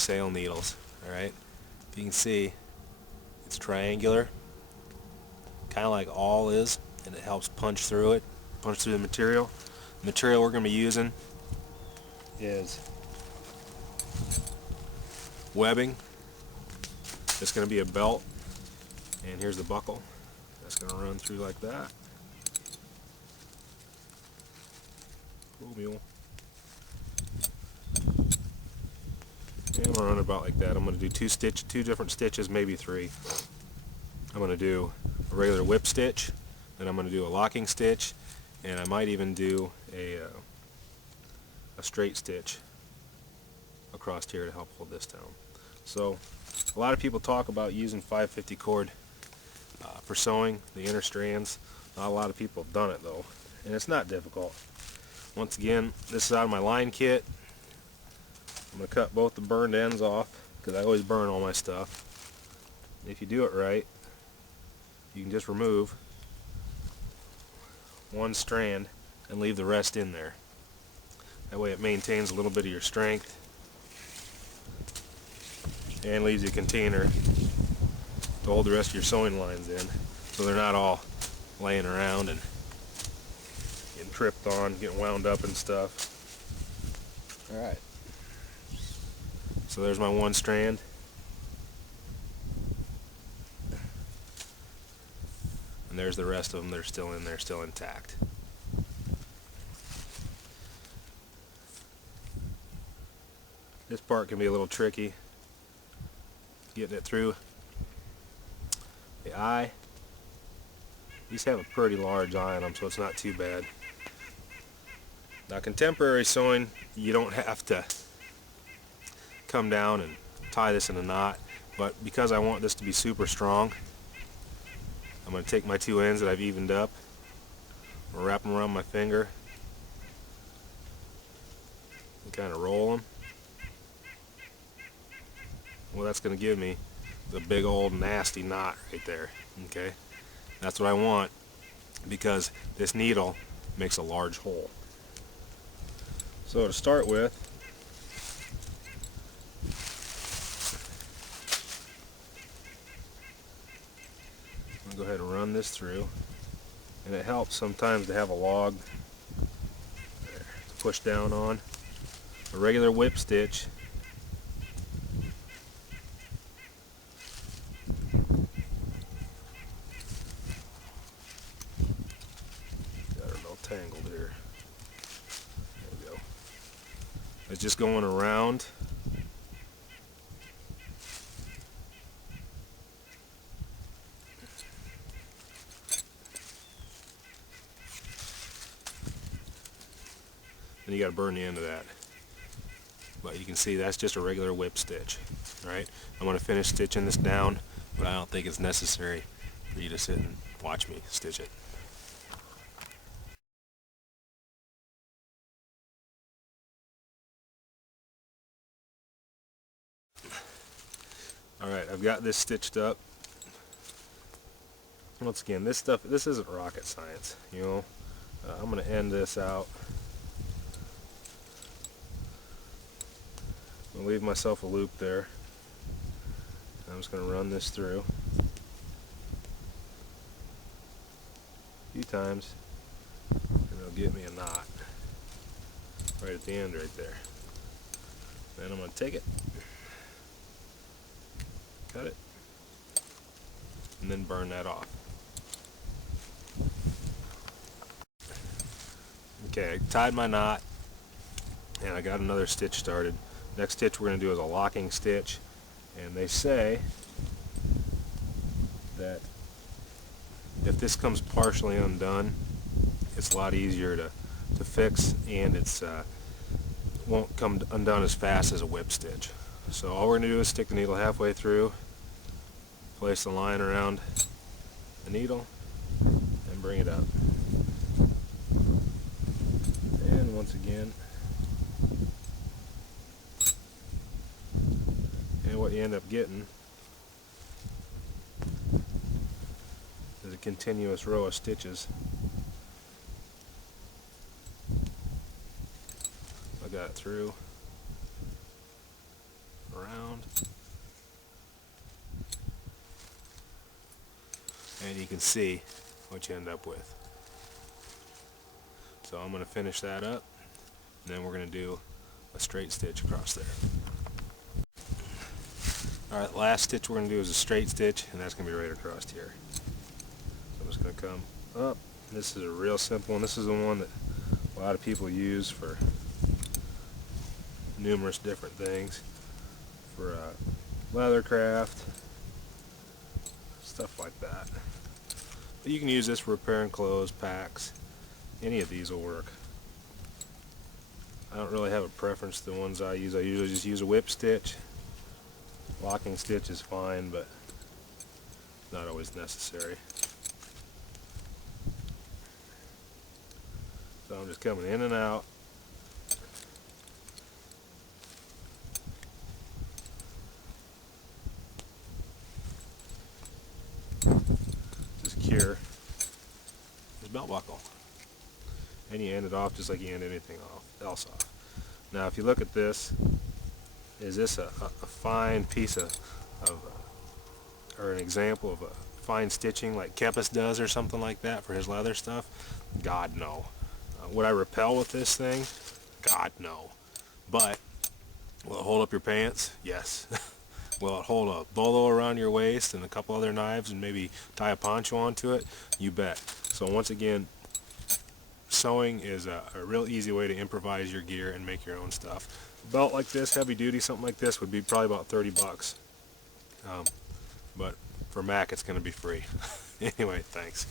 sail needles. Alright, if you can see, it's triangular, kind of like awl is, and it helps punch through it, punch through the material. The material we're going to be using is webbing. It's going to be a belt, and here's the buckle. That's going to run through like that. Cool mule. And I'm going to run about like that. I'm going to do two different stitches, maybe three. I'm going to do a regular whip stitch, then I'm going to do a locking stitch, and I might even do a straight stitch across here to help hold this down. So a lot of people talk about using 550 cord for sewing the inner strands. Not a lot of people have done it though, and it's not difficult. Once again, this is out of my line kit. I'm going to cut both the burned ends off because I always burn all my stuff. If you do it right, you can just remove one strand and leave the rest in there. That way it maintains a little bit of your strength and leaves you a container to hold the rest of your sewing lines in, so they're not all laying around and getting tripped on, getting wound up and stuff. Alright, so there's my one strand. And there's the rest of them. They're still in there, still intact. This part can be a little tricky, getting it through the eye. These have a pretty large eye on them, so it's not too bad. Now, contemporary sewing, you don't have to come down and tie this in a knot, but because I want this to be super strong, I'm going to take my two ends that I've evened up, I'm going to wrap them around my finger and kind of roll them. Well, that's going to give me the big old nasty knot right there. Okay, that's what I want because this needle makes a large hole. So to start with, I'm going to go ahead and run this through, and it helps sometimes to have a log to push down on. A regular whip stitch tangled here. There we go. It's just going around. And you got to burn the end of that. But you can see that's just a regular whip stitch. Alright, I'm going to finish stitching this down, but I don't think it's necessary for you to sit and watch me stitch it. Alright, I've got this stitched up. Once again, this isn't rocket science, you know. I'm going to end this out. I'm going to leave myself a loop there. I'm just going to run this through a few times, and it'll give me a knot right at the end right there. Then I'm going to take it, cut it, and then burn that off. Okay, I tied my knot, and I got another stitch started. Next stitch we're going to do is a locking stitch, and they say that if this comes partially undone, it's a lot easier to fix, and it's won't come undone as fast as a whip stitch. So all we're going to do is stick the needle halfway through, place the line around the needle, and bring it up. And once again, and what you end up getting is a continuous row of stitches. I got it through, around. And you can see what you end up with. So I'm going to finish that up, and then we're going to do a straight stitch across there. Alright, last stitch we're going to do is a straight stitch, and that's going to be right across here. So I'm just going to come up. This is a real simple one. This is the one that a lot of people use for numerous different things. For leather craft, stuff like that. But you can use this for repairing clothes, packs. Any of these will work. I don't really have a preference to the ones I use. I usually just use a whip stitch. Locking stitch is fine, but not always necessary. So I'm just coming in and out. Secure this belt buckle. And you end it off just like you end anything else off. Now if you look at this, is this a fine piece of or an example of a fine stitching like Kepis does or something like that for his leather stuff? God, no. Would I repel with this thing? God, no. But will it hold up your pants? Yes. Will it hold a bolo around your waist and a couple other knives and maybe tie a poncho onto it? You bet. So once again, sewing is a real easy way to improvise your gear and make your own stuff. A belt like this, heavy duty, something like this would be probably about 30 bucks. But for Mac, it's going to be free. Anyway, thanks.